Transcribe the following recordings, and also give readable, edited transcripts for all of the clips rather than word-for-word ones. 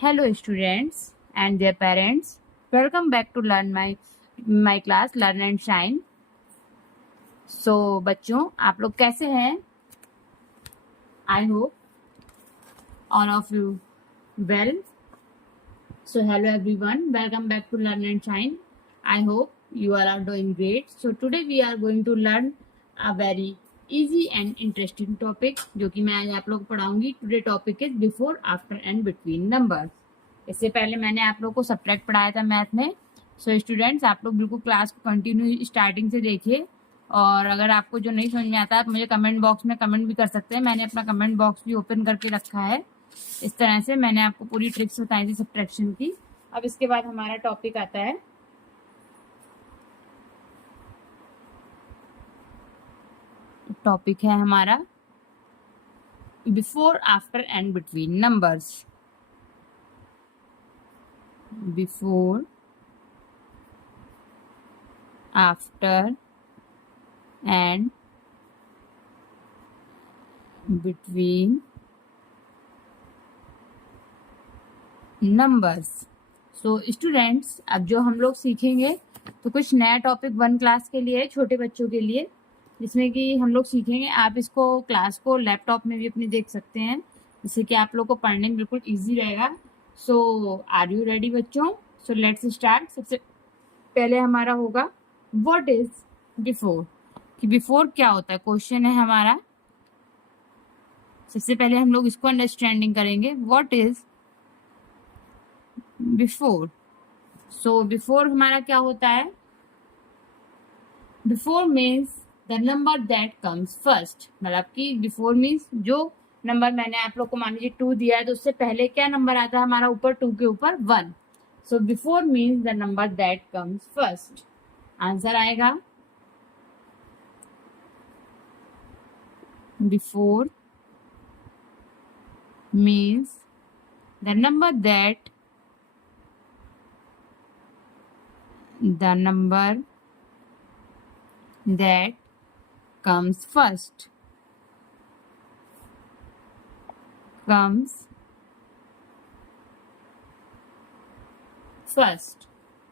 Hello students and their parents. Welcome back to learn my class Learn and Shine. So बच्चों आप लोग कैसे हैं? I hope all of you well. So hello everyone. Welcome back to Learn and Shine. I hope you all are doing great. So today we are going to learn a very easy and interesting topic जो कि मैं आज आप लोग को पढ़ाऊंगी. Today topic is before, after and between numbers. इससे पहले मैंने आप लोग को सब्ट्रैक्ट पढ़ाया था मैथ में. सो स्टूडेंट्स आप लोग बिल्कुल क्लास को कंटिन्यू स्टार्टिंग से देखिए और अगर आपको जो नहीं समझ में आता आप मुझे कमेंट बॉक्स में कमेंट भी कर सकते हैं. मैंने अपना कमेंट बॉक्स भी ओपन करके रखा है. इस तरह से मैंने आपको पूरी ट्रिक्स बताई थी सब्ट्रैक्शन की. अब इसके बाद हमारा टॉपिक आता है टॉपिक है हमारा before, after and between numbers. Before, after and between numbers. So students अब जो हम लोग सीखेंगे तो कुछ नया टॉपिक 1 क्लास के लिए है, छोटे बच्चों के लिए, जिसमें कि हम लोग सीखेंगे. आप इसको क्लास को लैपटॉप में भी अपने देख सकते हैं जिससे कि आप लोग को पढ़ने में बिल्कुल इजी रहेगा. सो आर यू रेडी बच्चों? So let's start. सबसे पहले हमारा होगा व्हाट इज बिफोर. कि बिफोर क्या होता है, क्वेश्चन है हमारा. सबसे पहले हम लोग इसको अंडरस्टैंडिंग करेंगे. What is before. So before हमारा क्या होता है? Before means the number that comes first. मतलब कि बिफोर मीन्स जो नंबर मैंने आप लोग को मान लीजिए 2 दिया है तो उससे पहले क्या नंबर आता है हमारा ऊपर 2 के ऊपर 1. So before means the number that comes first. Answer आएगा before means the number that comes first.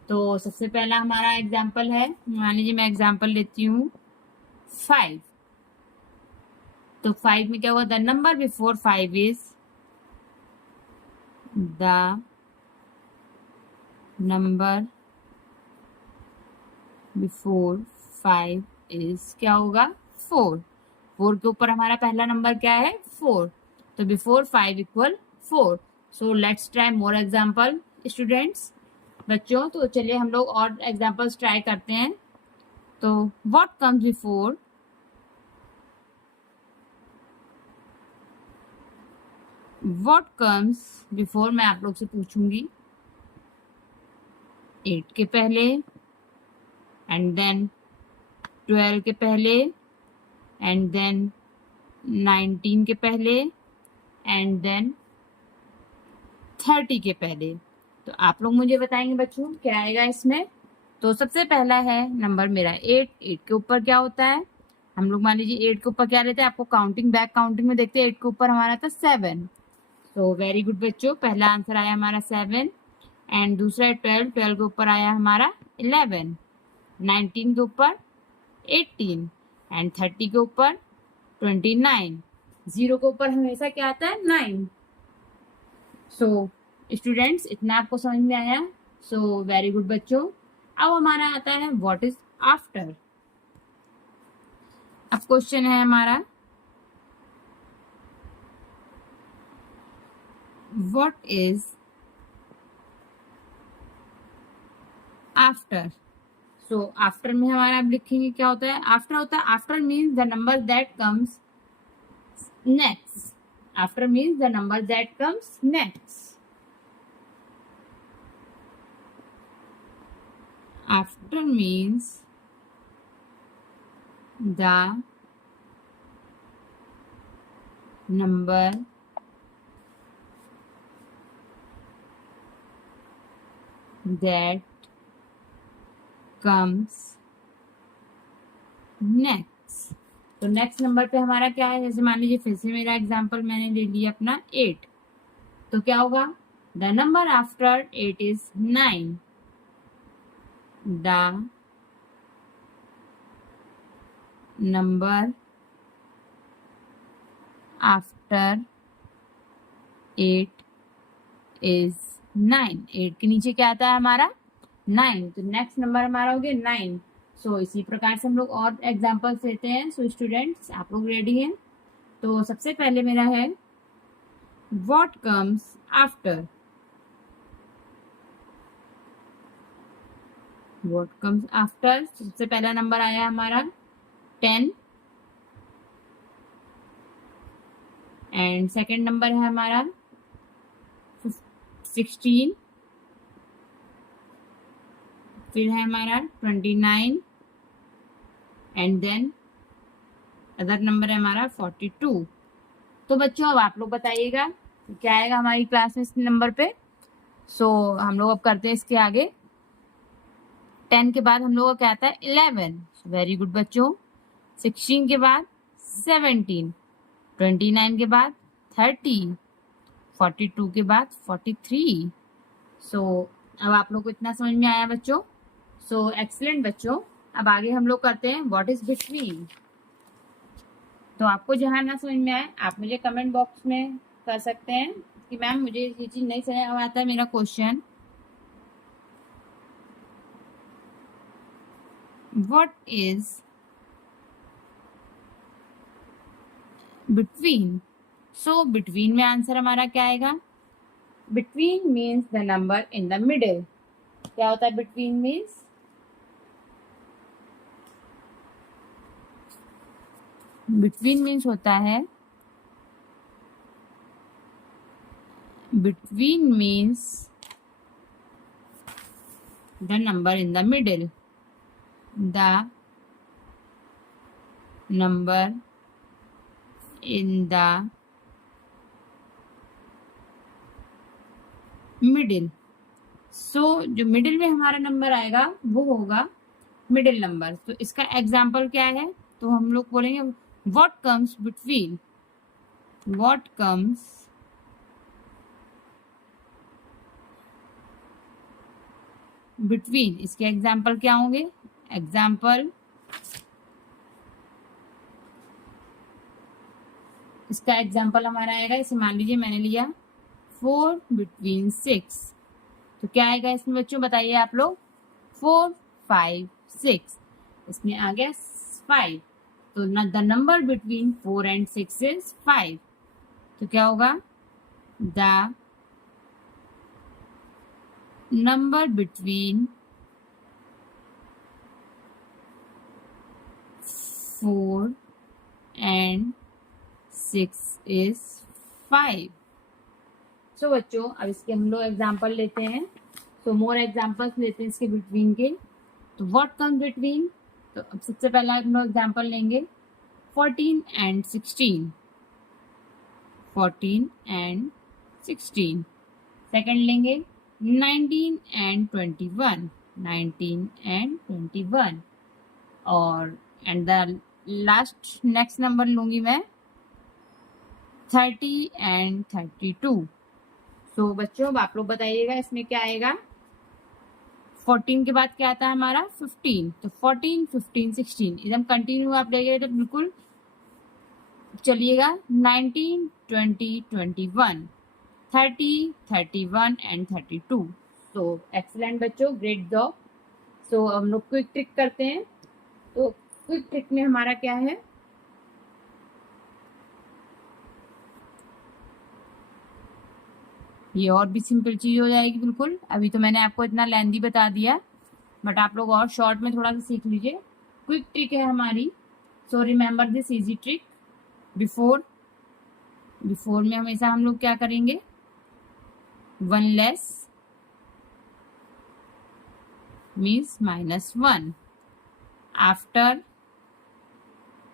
तो सबसे पहला हमारा एग्जाम्पल है, मान लीजिए मैं एग्जाम्पल लेती हूँ 5. तो 5 में क्या हुआ? The number before 5 is the number before 5 is क्या होगा? 4. 4 के ऊपर हमारा पहला नंबर क्या है? 4. तो before 5 equal 4. So let's try more example students. बच्चों तो चलिए हम लोग और एग्जाम्पल्स ट्राई करते हैं. तो what comes before? What comes before मैं आप लोग से पूछूंगी 8 के पहले, एंड देन 12 के पहले, एंड देन 19 के पहले, एंड देन 30 के पहले. तो आप लोग मुझे बताएंगे बच्चों क्या आएगा इसमें. तो सबसे पहला है नंबर मेरा 8. 8 के ऊपर क्या होता है? हम लोग मान लीजिए 8 के ऊपर क्या लेते हैं, आपको काउंटिंग बैक काउंटिंग में देखते हैं. 8 के ऊपर हमारा था 7. तो वेरी गुड बच्चों, पहला आंसर आया हमारा 7. एंड दूसरा 12. 12 के ऊपर आया हमारा 11. 19 के ऊपर 18 एंड 30 के ऊपर 29. 0 के ऊपर हमेशा क्या आता है? 9. सो स्टूडेंट्स इतना आपको समझ में आया. सो वेरी गुड बच्चों. अब हमारा आता है व्हाट इज आफ्टर. अब क्वेश्चन है हमारा what is after. So after में हमारा अब लिखेंगे क्या होता है. आफ्टर होता है, after means the number that comes next. After means the number that comes next. After means the number that comes next. तो नेक्स्ट नंबर पे हमारा क्या है? जैसे मान लीजिए फिर से मेरा एग्जांपल मैंने ले लिया अपना 8. तो क्या होगा? The number after 8 is 9. The number after 8 is 9. 8 के नीचे क्या आता है हमारा 9, तो नेक्स्ट नंबर हमारा हो गया 9. सो इसी प्रकार से हम लोग और एग्जाम्पल्स लेते हैं. सो स्टूडेंट्स आप लोग रेडी हैं? तो सबसे पहले मेरा है what comes after. What comes after, सबसे पहला नंबर आया हमारा 10 एंड सेकंड नंबर है हमारा 16, फिर है हमारा 29 एंड देन अदर नंबर है हमारा 42. तो बच्चों अब आप लोग बताइएगा क्या आएगा हमारी क्लास में इस नंबर पे. सो हम लोग अब करते हैं इसके आगे. 10 के बाद हम लोग का क्या आता है 11. वेरी गुड बच्चों. 16 के बाद 17, 29 के बाद 30, 42 के बाद 43. सो अब आप लोग को इतना समझ में आया बच्चों. सो एक्सीलेंट बच्चों. अब आगे हम लोग करते हैं व्हाट इज बिटवीन. तो आपको जहाँ ना समझ में आए आप मुझे कमेंट बॉक्स में कर सकते हैं कि मैम मुझे ये चीज नहीं समझ आता है मेरा question. What is between. So between में आंसर हमारा क्या आएगा. Between means the number in the middle. क्या होता है बिटवीन मीन्स. बिटवीन मीन्स होता है between means the number in the middle. The number in the middle. So जो मिडिल में हमारा नंबर आएगा वो होगा मिडिल नंबर. तो इसका एग्जाम्पल क्या है. तो हम लोग बोलेंगे what comes between. What comes between. इसके एग्जाम्पल क्या होंगे. एग्जाम्पल इसका एग्जाम्पल हमारा आएगा. इसे मान लीजिए मैंने लिया 4 between 6. तो क्या आएगा इसमें बच्चों बताइए आप लोग. 4, 5, 6. इसमें आ गया 5. तो the number between 4 and 6 is 5. तो क्या होगा the number between 4 and 6 is 5. सो बच्चों अब इसके हम लोग एग्जाम्पल लेते हैं. सो मोर एग्जाम्पल्स लेते हैं इसके बिटवीन के. तो व्हाट कम्स बिटवीन. तो अब सबसे पहला हम लोग एग्जाम्पल लेंगे 14 and 16. 14 and 16. सेकंड लेंगे 19 and 21. 19 and 21. और and the last next number लूंगी मैं 30 and 32. सो बच्चों अब आप लोग बताइएगा इसमें क्या आएगा. 14 के बाद क्या आता है हमारा 15. तो 14, 15, 16 एकदम कंटिन्यू आप लेंगे तो बिल्कुल चलिएगा. 19, 20, 21, 30, 31 एंड 32. सो एक्सीलेंट बच्चों. Great job. सो हम लोग क्विक ट्रिक करते हैं. तो क्विक ट्रिक में हमारा क्या है. ये और भी सिंपल चीज हो जाएगी बिल्कुल. अभी तो मैंने आपको इतना लेंदी बता दिया बट आप लोग और शॉर्ट में थोड़ा सा सीख लीजिए. क्विक ट्रिक है हमारी. So remember this easy trick. Before में हमेशा हम लोग क्या करेंगे 1 लेस मीन्स -1.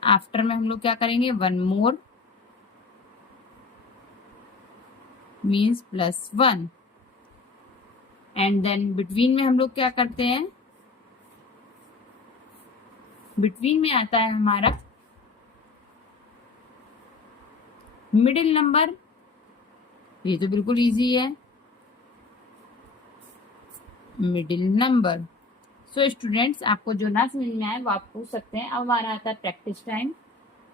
आफ्टर में हम लोग क्या करेंगे 1 more means +1. And then between में हम लोग क्या करते हैं. बिटवीन में आता है हमारा मिडिल नंबर. ये तो बिल्कुल इजी है. Middle number. सो स्टूडेंट्स, आपको जो ना समझ में आए वो आप पूछ सकते हैं। अब हमारा आता है प्रैक्टिस टाइम।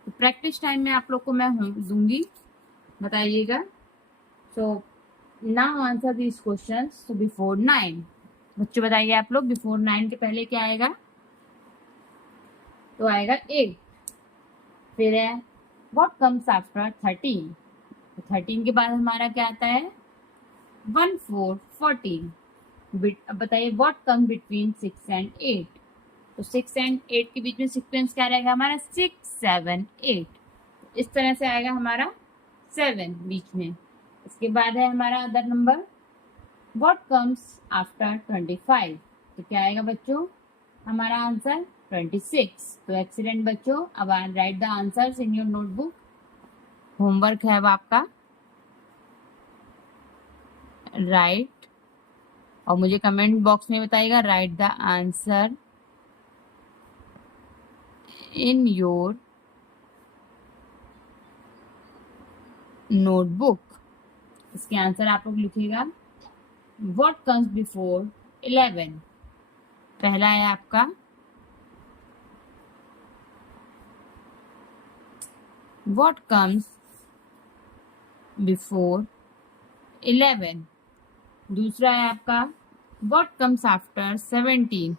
तो प्रैक्टिस टाइम में आप लोग को मैं दूंगी, बताइएगा। So now answer this question. So before 9, बच्चों बताइए आप लोग, बिफोर 9 के पहले क्या आएगा? तो आएगा 8। फिर है व्हाट कम्स आफ्टर 13। तो 13 के बाद हमारा क्या आता है? 1 4 14। अब बताइए व्हाट कम बिटवीन 6 एंड 8। तो 6 एंड 8 के बीच में सीक्वेंस क्या रहेगा हमारा? 6 7 8। इस तरह से आएगा हमारा 7 बीच में। इसके बाद है हमारा other number, what comes after 25। तो क्या आएगा बच्चों? हमारा आंसर 26। तो एक्सीलेंट बच्चों, अब right the answers in your notebook. Homework है अब आपका, राइट, और मुझे कमेंट बॉक्स में बताइएगा right the answer in your notebook. इसके आंसर आप लोग लिखिएगा। What comes before 11। पहला है आपका व्हाट कम्स बिफोर 11। दूसरा है आपका what comes after 17।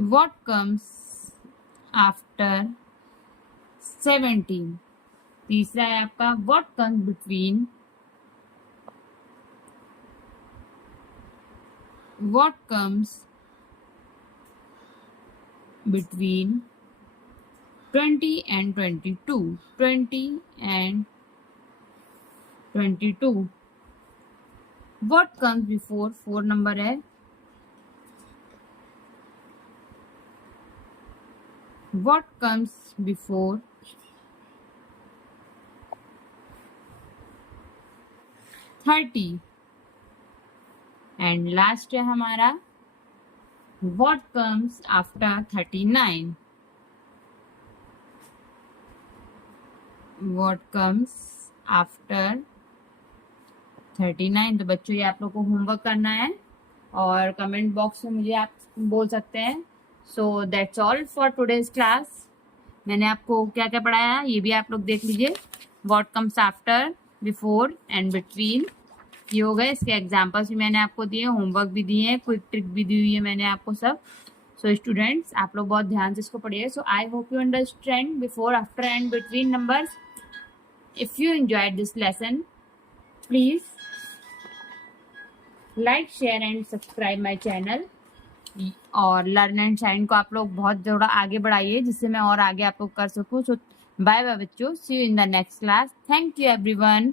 What comes after 17। तीसरा है आपका what comes between. What comes between 20 and 22। 20 and 22। What comes before 4 number है, what comes before 30। And last है हमारा what comes after 39। What comes after 39। तो बच्चों ये आप लोग को होमवर्क करना है और कमेंट बॉक्स में मुझे आप बोल सकते हैं। So that's all for today's class. मैंने आपको क्या क्या पढ़ाया ये भी आप लोग देख लीजिए। What comes after, before and between, ये हो गए। इसके एग्जाम्पल्स भी मैंने आपको दिए, होमवर्क भी दिए हैं, क्विक ट्रिक भी दी हुई है मैंने आपको सब। सो स्टूडेंट्स, आप लोग बहुत ध्यान से इसको पढ़िए। So I hope you understand before, after and between numbers. If you enjoyed this lesson, please like, share and subscribe my channel. और लर्न एंड शाइन को आप लोग बहुत थोड़ा आगे बढ़ाइए, जिससे मैं और आगे आप लोग कर सकूँ। सो बाय बाय बच्चों, see you in the next class. Thank you everyone.